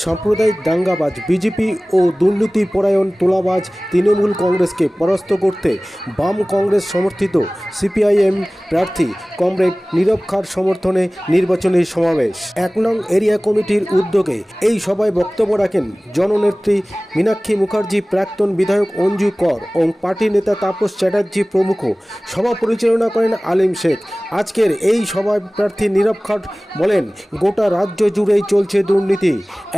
সাম্প্রদায়িক দাঙ্গাবাজ বিজেপি ও দুর্নীতি পরায়ণ তোলাবাজ তৃণমূল কংগ্রেসকে পরাস্ত করতে বাম কংগ্রেস সমর্থিত সিপিআইএম প্রার্থী কমরেড নীরব খার সমর্থনে নির্বাচনী সমাবেশ। এক নং এরিয়া কমিটির উদ্যোগে এই সভায় বক্তব্য রাখেন জননেত্রী মীনাক্ষী মুখার্জি, প্রাক্তন বিধায়ক অঞ্জু কর ও পার্টি নেতা তাপস চ্যাটার্জি প্রমুখ। সভা পরিচালনা করেন আলিম শেখ। আজকের এই সভায় প্রার্থী নীরব খাট বলেন, গোটা রাজ্য জুড়েই চলছে দুর্নীতি।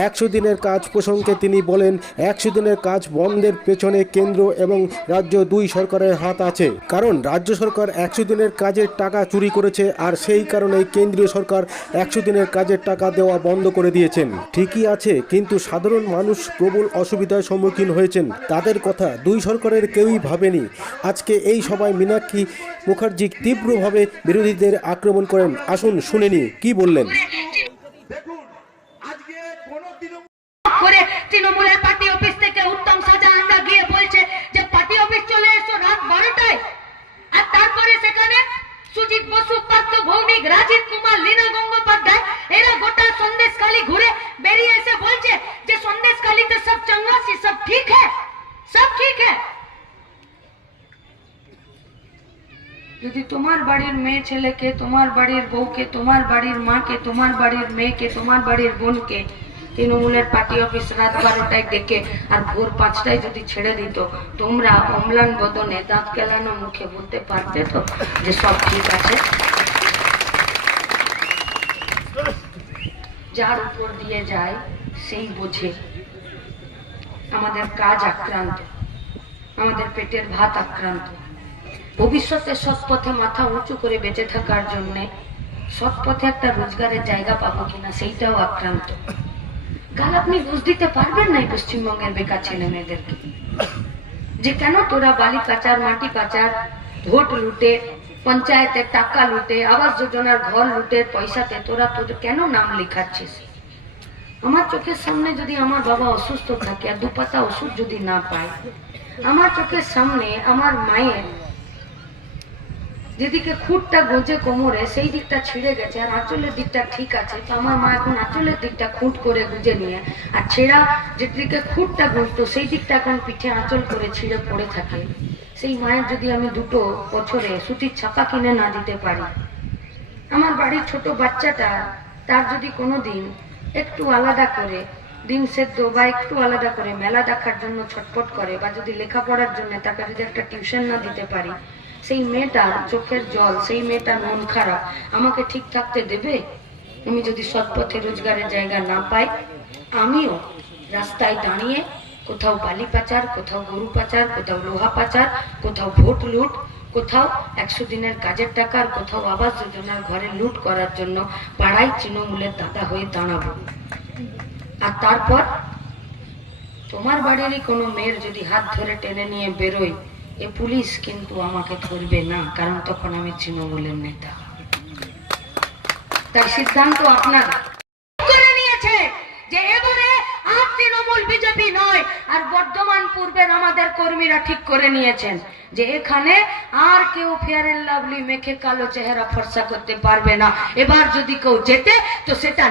একশো দিনের কাজ প্রসঙ্গে তিনি বলেন, একশো দিনের কাজ বন্ধের পেছনে কেন্দ্র এবং রাজ্য দুই সরকারের হাত আছে। কারণ রাজ্য সরকার একশো দিনের কাজের টাকা চুরি করেছে আর সেই কারণেই কেন্দ্রীয় সরকার একশো দিনের কাজের টাকা দেওয়া বন্ধ করে দিয়েছেন। ঠিকই আছে, কিন্তু সাধারণ মানুষ প্রবল অসুবিধার সম্মুখীন হয়েছেন। তাদের কথা দুই সরকারের কেউই ভাবেনি। আজকে এই সভায় মীনাক্ষী মুখার্জি তীব্রভাবে বিরোধীদের আক্রমণ করেন। আসুন শুনেনি কি বললেন দেখুন আজকে কোন তৃণমূল করে তৃণমূলের পার্টি অফিস থেকে উত্তম শাহজাহানরা গিয়ে বলছে যে পার্টি অফিস চলে এসো রাত বারোটায় আর তারপরে সেখানে সুজিত বসু পার্থ ভৌমিক রাজীব কুমার লীনা গঙ্গোপাধ্যায় এরা গোটা সন্দেশখালি ঘুরে বেরিয়ে এসে বলছে যে সন্দেশখালিতে সব চঙ্গাসি সব ঠিক है সব ঠিক है যদি তোমার বাড়ির মেয়ে ছেলেকে, তোমার বাড়ির বউকে, তোমার বাড়ির মাকে, তোমার বাড়ির মেয়েকে, তোমার বাড়ির বোনকে তৃণমূলের পার্টি অফিস রাত বারোটায় ডেকে আর ভোর পাঁচটায় যদি ছেড়ে দিত, তোমরা অম্লান বদনে দাঁত কেলানো মুখে বলতে পারতে তো যে সব ঠিক আছে? যার উপর দিয়ে যায়, সেই বোঝে। আমাদের কাজ আক্রান্ত। আমাদের পেটের ভাত আক্রান্ত। ভবিষ্যতে সৎ পথে মাথা উঁচু করে বেঁচে থাকার জন্য সৎ পথে একটা রোজগারের জায়গা পাবো কিনা সেইটাও আক্রান্ত। কাল আপনি বুঝ দিতে পারবেন না পশ্চিমবঙ্গের বেকার ছেলে মেয়েদেরকে যে কেন তোরা বালি পাচার, মাটি পাচার, ভোট লুটে পঞ্চায়েতের টাকা লুটে, আবাস যোজনার ঘর লুটে, পয়সাতে তোরা তোদের কেন নাম লেখাচ্ছিস? আমার চোখের সামনে যদি আমার বাবা অসুস্থ থাকে আর দুপাতা ওষুধ যদি না পায়, আমার চোখের সামনে আমার মায়ের যেদিকে খুঁটটা গোজে কোমরে, সেই দিকটা ছিঁড়ে গেছে। আর আঁচলের দিকটা ঠিক আছে, তো আমার মা এখন আঁচলের দিকটা খুঁট করে গুজে নিয়ে। আর ছেঁড়া যেদিকে খুঁটটা গুঁজতো, সেই দিকটা এখন পিঠে আঁচল করে ছিঁড়ে পড়ে থাকে। সেই মায়ের যদি আমি দুটো বছরে সুতির ছাপা কিনে না দিতে পারি, আমার বাড়ির ছোট বাচ্চাটা তার যদি কোনো দিন একটু আলাদা করে ডিম সেদ্ধ বা একটু আলাদা করে মেলা দেখার জন্য ছটফট করে, বা যদি লেখাপড়ার জন্য তাকে যদি একটা টিউশন না দিতে পারি সেই মেয়েটার চোখের জল, সেই মেয়েটার মন খারাপ, আমাকে ঠিক থাকতে দেবে? আমি যদি সৎ পথে রোজগারের জায়গা না পাই আমিও রাস্তায় দাঁড়িয়ে কোথাও বালি পাচার, কোথাও গরু পাচার, কোথাও লোহা পাচার, কোথাও ভোট লুট, কোথাও একশো দিনের কাজের টাকা কোথাও আবাস যোজনার ঘরে লুট করার জন্য পাড়ায় তৃণমূলের দাদা হয়ে দাঁড়াবো। আর তারপর? তোমার বাড়িরই কোনো মেয়ের যদি হাত ধরে টেনে নিয়ে বেরোয় এ পুলিশ কিন্তু আমাকে ধরবে না, কারণ তখন আমি তৃণমূলের নেতা। তাই সিদ্ধান্ত আপনার। কর্মীরা ঠিক করে নিয়েছেন যে এখানে আর কেউ ফেয়ার এন্ড লাভলি মেখে কালো চেহারা ফর্সা করতে পারবে না। এবার যদি কেউ জেতে, তো সেটা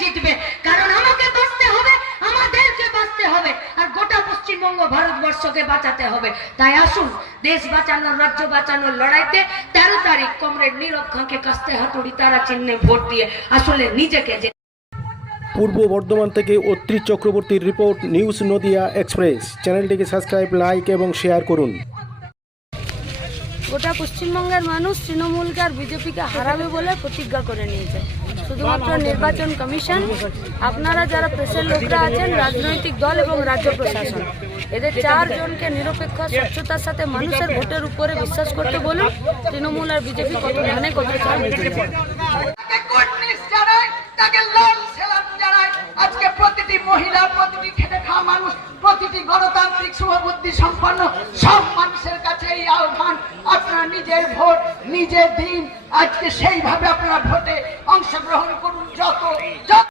জিতবে। কারণ আমাকে বাঁচতে হবে আমাদেরকে বাঁচতে হবে আর গোটা পশ্চিমবঙ্গ ভারতবর্ষকে বাঁচাতে হবে। তাই আসুন দেশ বাঁচানোর রাজ্য বাঁচানোর লড়াইতে তেরো তারিখ কমরেড নীরব খাঁকে কাস্তে হাতুড়ি তারা চিহ্নে ভোট দিয়ে আসলে নিজেকে যে পূর্ব বর্ধমান থেকে অত্রি চক্রবর্তীর রিপোর্ট নিউজ নদিয়া এক্সপ্রেস। চ্যানেলটিকে সাবস্ক্রাইব লাইক এবং শেয়ার করুন। গোটা পশ্চিমবঙ্গের মানুষ তৃণমূলকে আর বিজেপিকে হারাবে বলে প্রতিজ্ঞা করে নিয়েছে। শুধুমাত্র নির্বাচন কমিশন, আপনারা যারা প্রেসের লোকরা আছেন, রাজনৈতিক দল এবং রাজ্য প্রশাসন, এদের চারজনকে নিরপেক্ষ, স্বচ্ছতার সাথে মানুষের ভোটের উপরে বিশ্বাস করতে বলুন, তৃণমূল আর বিজেপি কত ধানে কত প্রতিটি মহিলা, প্রতিটি খেটে খাওয়া মানুষ, প্রতিটি গণতান্ত্রিক শুভবুদ্ধি সম্পন্ন, সব মানুষের নিজের ভোট নিজের দিন। আজকে সেইভাবে আপনারা ভোটে অংশগ্রহণ করুন যত যত